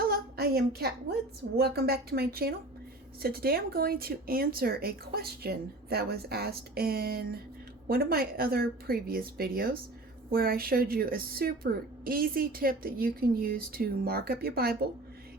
Hello, I am Kat Woods. Welcome back to my channel. So today I'm going to answer a question that was asked in one of my other previous videos where I showed you a super easy tip that you can use to mark up your Bible.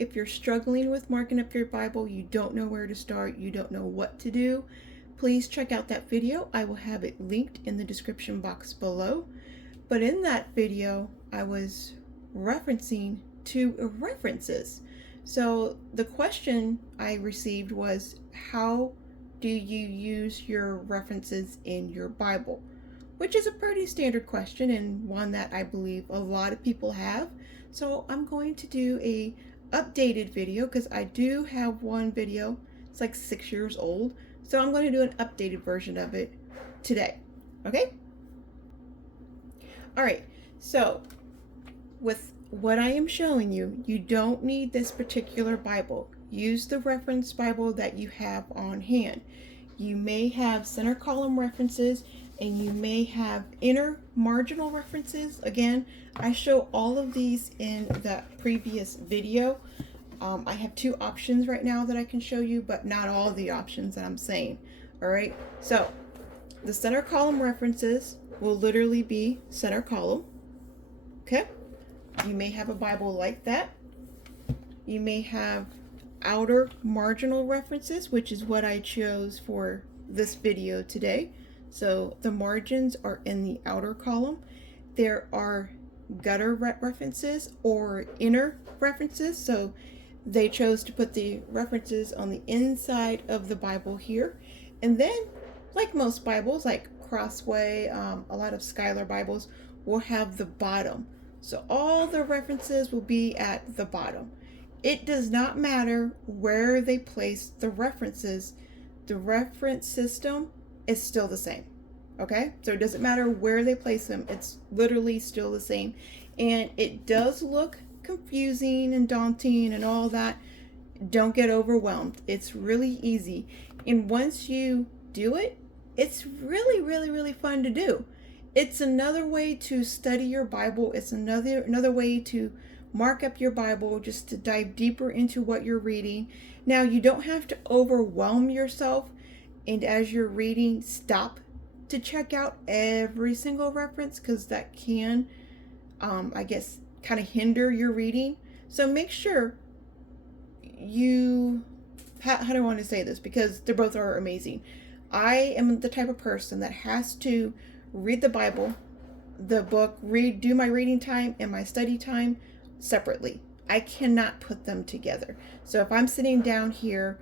If you're struggling with marking up your Bible, you don't know where to start, you don't know what to do, please check out that video. I will have it linked in the description box below. But in that video, I was referencing two references. So the question I received was, how do you use your references in your Bible? Which is a pretty standard question and one that I believe a lot of people have. So I'm going to do a updated video because I do have one video. It's like 6 years old. So I'm going to do an updated version of it today. Okay? All right. So with what I am showing you, you don't need this particular Bible. Use the reference Bible that you have on hand. You may have center column references and you may have inner marginal references. Again, I show all of these in the previous video. I have two options right now that I can show you, but not all the options that I'm saying. All right, so the center column references will literally be center column. Okay. You may have a Bible like that. You may have outer marginal references, which is what I chose for this video today. So the margins are in the outer column. There are gutter references or inner references. So they chose to put the references on the inside of the Bible here. And then, like most Bibles, like Crossway, a lot of Schuyler Bibles will have the bottom. So all the references will be at the bottom. It does not matter where they place the references. The reference system is still the same. Okay? So it doesn't matter where they place them. It's literally still the same. And it does look confusing and daunting and all that. Don't get overwhelmed. It's really easy. And once you do it, it's really fun to do. It's another way to study your Bible. It's another way to mark up your Bible, just to dive deeper into what you're reading. Now, you don't have to overwhelm yourself, and as you're reading, stop to check out every single reference, because that can, I guess, kind of hinder your reading. So make sure you, how do I want to say this? Because they both are amazing. I am the type of person that has to read the Bible, the book, do my reading time and my study time separately. I cannot put them together. So if I'm sitting down here,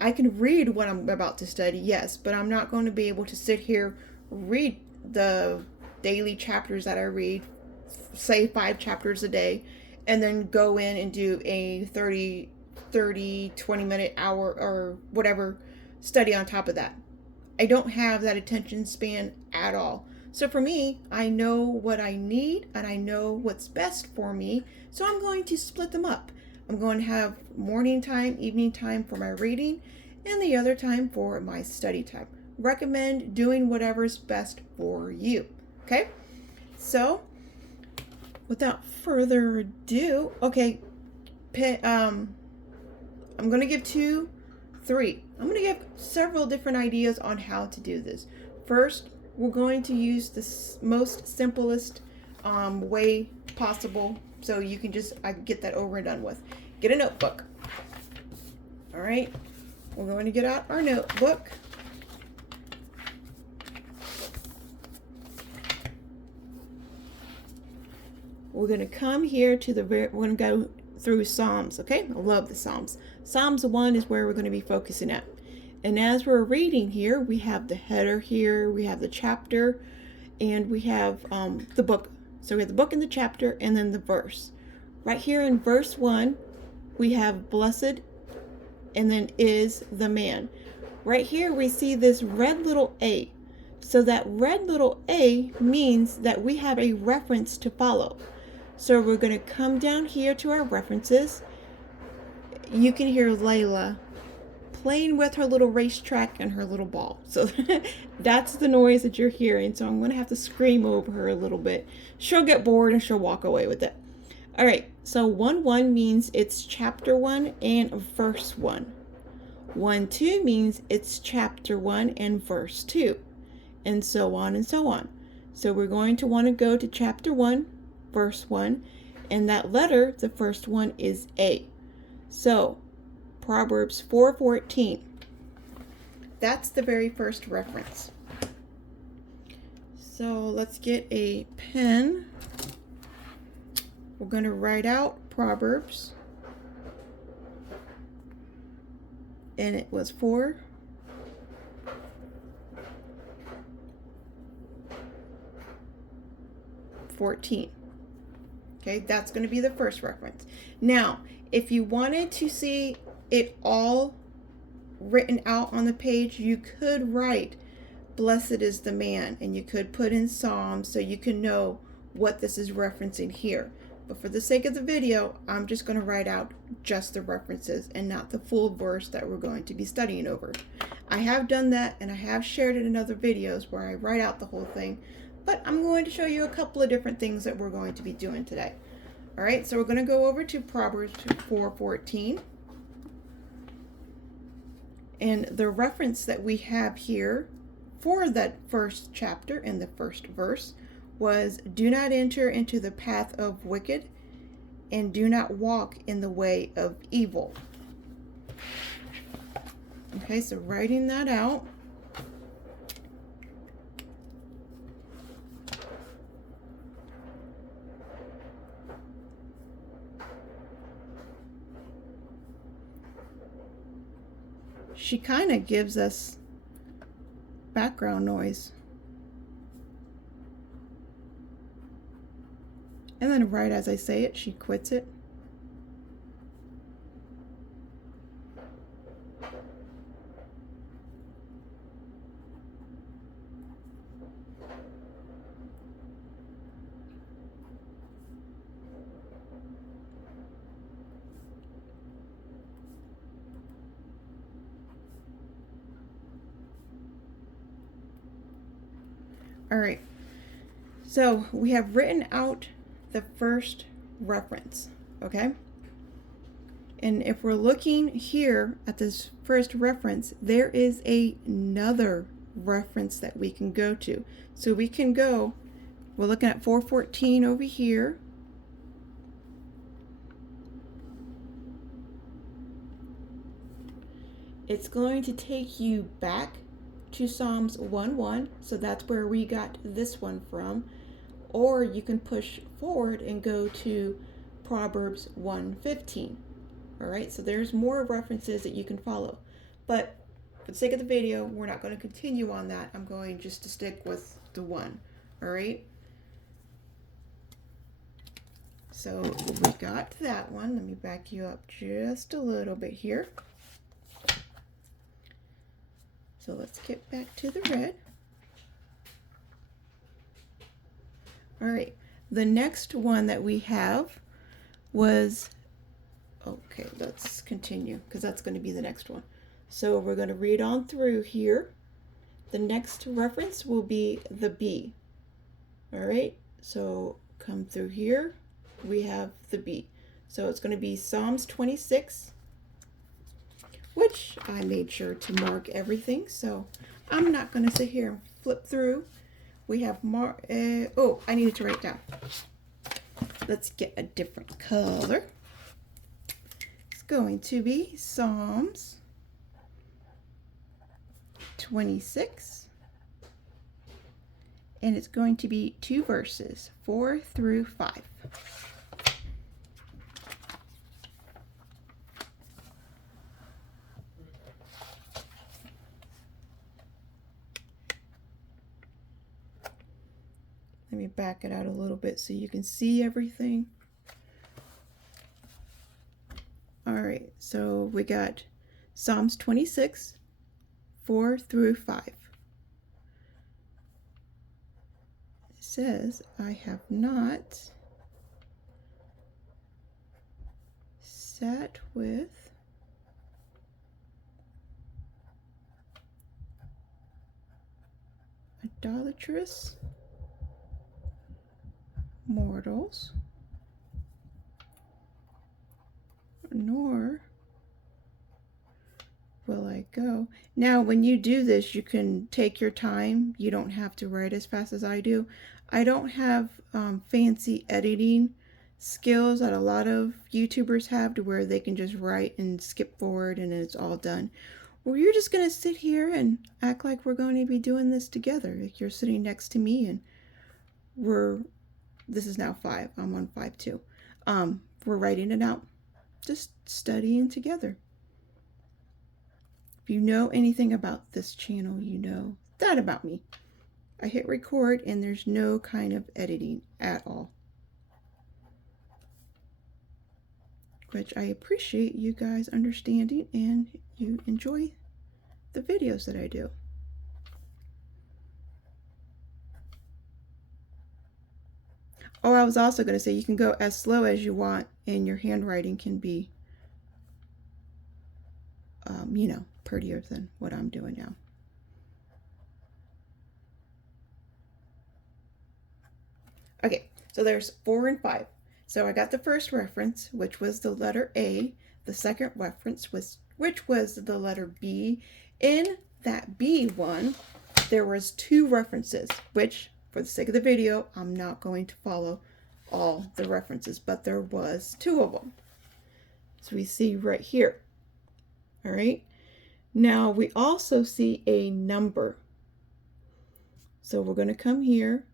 I can read what I'm about to study, yes, but I'm not going to be able to sit here, read the daily chapters that I read, say 5 chapters a day, and then go in and do a 20 minute, hour, or whatever study on top of that. I don't have that attention span at all. So for me, I know what I need and I know what's best for me. So I'm going to split them up. I'm going to have morning time, evening time for my reading, and the other time for my study time. Recommend doing whatever's best for you. Okay? So without further ado, okay, I'm going to give 2, 3. I'm going to give several different ideas on how to do this. First, we're going to use the most simplest way possible, so you can just get that over and done with. Get a notebook. All right, we're going to get out our notebook. We're going to come here to we're going to go through Psalms, okay? I love the Psalms. Psalms 1 is where we're going to be focusing at. And as we're reading here, we have the header here, we have the chapter, and we have the book. So we have the book and the chapter, and then the verse. Right here in verse 1, we have blessed, and then is the man. Right here, we see this red little A. So that red little A means that we have a reference to follow. So we're going to come down here to our references. You can hear Layla playing with her little racetrack and her little ball. So that's the noise that you're hearing. So I'm going to have to scream over her a little bit. She'll get bored and she'll walk away with it. All right, so 1:1 means it's chapter 1 and verse 1. 1:2 means it's chapter 1 and verse 2, and so on and so on. So we're going to want to go to chapter 1, verse 1, and that letter, the first one, is A. So Proverbs 4:14. That's the very first reference. So let's get a pen. We're going to write out Proverbs. And it was 4:14. Okay, that's going to be the first reference. Now, if you wanted to see it all written out on the page, you could write blessed is the man, and you could put in Psalms so you can know what this is referencing here. But for the sake of the video, I'm just going to write out just the references and not the full verse that we're going to be studying over. I have done that, and I have shared it in other videos where I write out the whole thing, but I'm going to show you a couple of different things that we're going to be doing today. All right, so we're going to go over to Proverbs 4:14. And the reference that we have here for that first chapter and the first verse was, do not enter into the path of wicked, and do not walk in the way of evil. Okay, so writing that out. She kind of gives us background noise. And then right as I say it, she quits it. All right, so we have written out the first reference, okay? And if we're looking here at this first reference, there is another reference that we can go to. So we can go, we're looking at 4:14 over here. It's going to take you back to Psalms 1:1, so that's where we got this one from. Or you can push forward and go to Proverbs 1:15. All right, so there's more references that you can follow. But for the sake of the video, we're not going to continue on that. I'm going just to stick with the one. All right. So we got that one. Let me back you up just a little bit here. So let's get back to the red. All right, the next one that we have was, okay, let's continue because that's going to be the next one. So we're going to read on through here. The next reference will be the B. All right, so come through here. We have the B. So it's going to be Psalms 26, which I made sure to mark everything. So I'm not going to sit here and flip through. We have oh, I needed to write down. Let's get a different color. It's going to be Psalms 26. And it's going to be 2 verses, 4 through 5. Let me back it out a little bit so you can see everything. All right, so we got Psalms 26, 4 through 5. It says, I have not sat with idolatrous mortals, nor will I go. Now, when you do this, you can take your time. You don't have to write as fast as I do. I don't have fancy editing skills that a lot of YouTubers have to where they can just write and skip forward and it's all done. Well, you're just going to sit here and act like we're going to be doing this together. Like you're sitting next to me and this is now 5. I'm on 5 too. We're writing it out. Just studying together. If you know anything about this channel, you know that about me. I hit record and there's no kind of editing at all. Which I appreciate you guys understanding and you enjoy the videos that I do. Oh, I was also going to say you can go as slow as you want and your handwriting can be, you know, prettier than what I'm doing now. Okay, so there's 4 and 5. So I got the first reference, which was the letter A. The second reference which was the letter B. In that B one, there was 2 references, which for the sake of the video, I'm not going to follow all the references, but there was 2 of them. So we see right here. All right. Now we also see a number. So we're going to come here.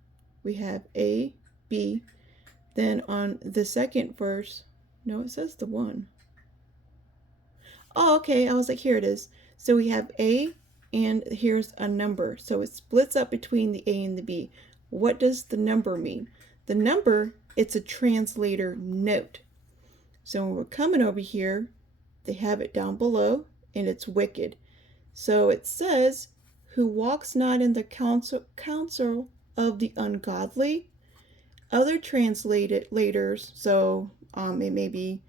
We have A, B. Then on the second verse, no, it says the 1. Oh, okay. I was like, here it is. So we have A and here's a number. So it splits up between the A and the B. What does the number mean? The number, it's a translator note. So when we're coming over here, they have it down below and it's wicked. So it says, who walks not in the counsel of the ungodly. Other translators, so it may be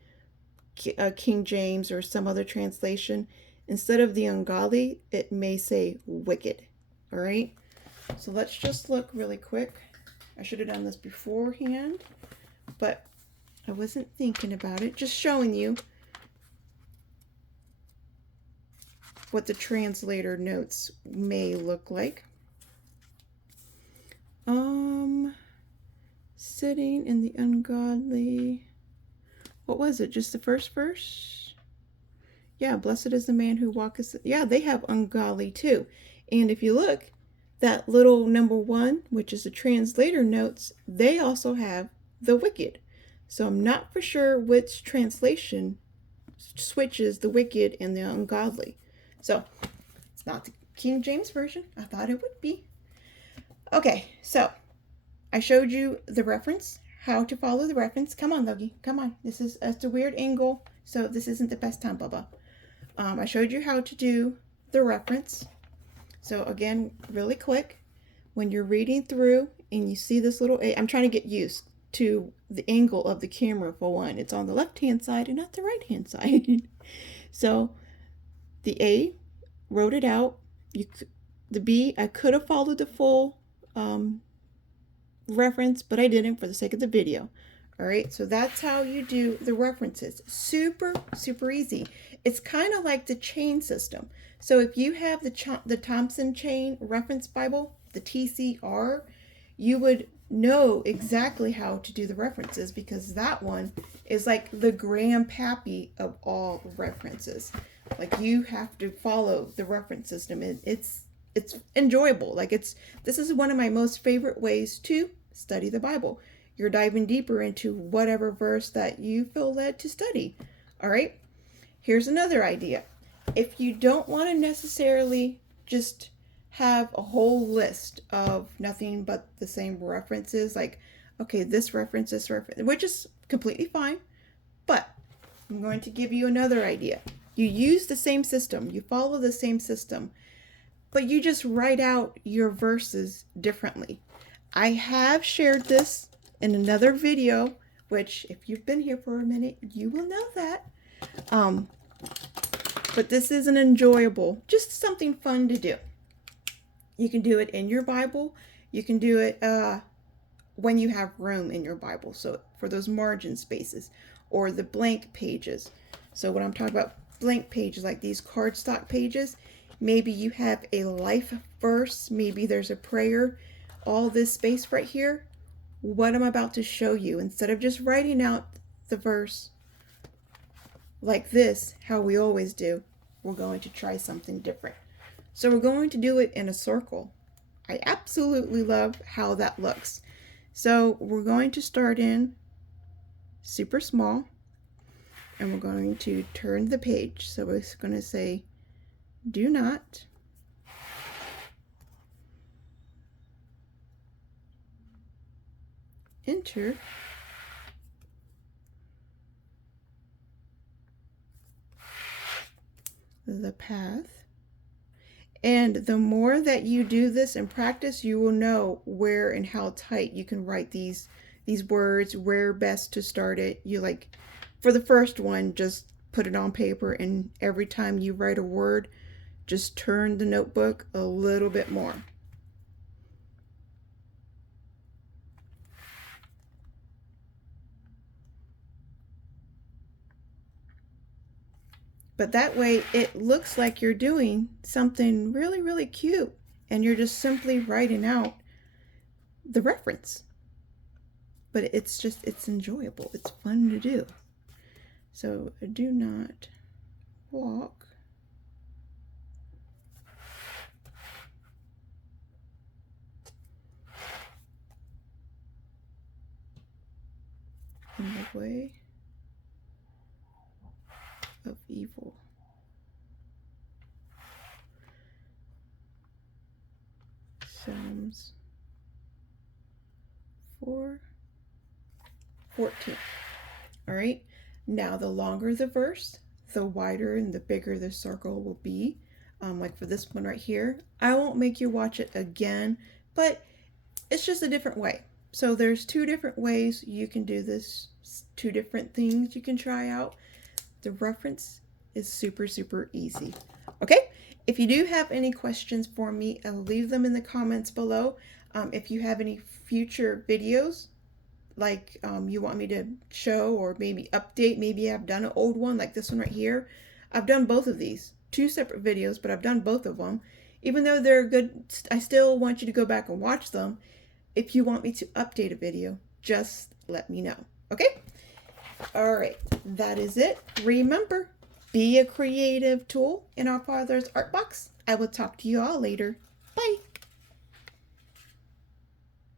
King James or some other translation, instead of the ungodly, it may say wicked. All right. So let's just look really quick. I should have done this beforehand, but I wasn't thinking about it. Just showing you what the translator notes may look like. Sitting in the ungodly. What was it? Just the first verse? Yeah, blessed is the man who walketh. Yeah, they have ungodly too. And if you look, that little number 1, which is the translator notes, they also have the wicked. So I'm not for sure which translation switches the wicked and the ungodly. So it's not the King James Version. I thought it would be. Okay, so I showed you the reference, how to follow the reference. Come on, Logie, come on. It's a weird angle, so this isn't the best time, Bubba. I showed you how to do the reference. So again, really quick, when you're reading through and you see this little A, I'm trying to get used to the angle of the camera for one. It's on the left-hand side and not the right-hand side. So the A, wrote it out. The B, I could have followed the full reference, but I didn't for the sake of the video. All right, so that's how you do the references. Super, super easy. It's kind of like the chain system. So if you have the Thompson Chain Reference Bible, the TCR, you would know exactly how to do the references because that one is like the grandpappy of all references. Like you have to follow the reference system. It's enjoyable. Like this is one of my most favorite ways to study the Bible. You're diving deeper into whatever verse that you feel led to study. All right. Here's another idea. If you don't want to necessarily just have a whole list of nothing but the same references, like, okay, this reference, which is completely fine, but I'm going to give you another idea. You use the same system, you follow the same system, but you just write out your verses differently. I have shared this in another video, which if you've been here for a minute, you will know that. But this is an enjoyable, just something fun to do. You can do it in your Bible. You can do it when you have room in your Bible. So for those margin spaces or the blank pages. So when I'm talking about blank pages, like these cardstock pages, maybe you have a life verse, maybe there's a prayer, all this space right here. What I'm about to show you, instead of just writing out the verse like this, how we always do, we're going to try something different. So we're going to do it in a circle. I absolutely love how that looks. So we're going to start in super small, and we're going to turn the page. So it's going to say, do not enter the path. And the more that you do this and practice, you will know where and how tight you can write these words, where best to start it. You like, for the first one, just put it on paper, and every time you write a word, just turn the notebook a little bit more. But that way it looks like you're doing something really, really cute, and you're just simply writing out the reference. But it's enjoyable. It's fun to do. So do not walk in the way of evil. Psalms 4:14. All right. Now, the longer the verse, the wider and the bigger the circle will be. Like for this one right here, I won't make you watch it again, but it's just a different way. So there's two different ways you can do this, two different things you can try out. The reference is super, super easy. Okay, if you do have any questions for me, leave them in the comments below. If you have any future videos, like you want me to show or maybe update, maybe I've done an old one like this one right here. I've done both of these, two separate videos, but I've done both of them. Even though they're good, I still want you to go back and watch them. If you want me to update a video, just let me know. Okay? All right, that is it. Remember, be a creative tool in our Father's Art Box. I will talk to you all later. Bye.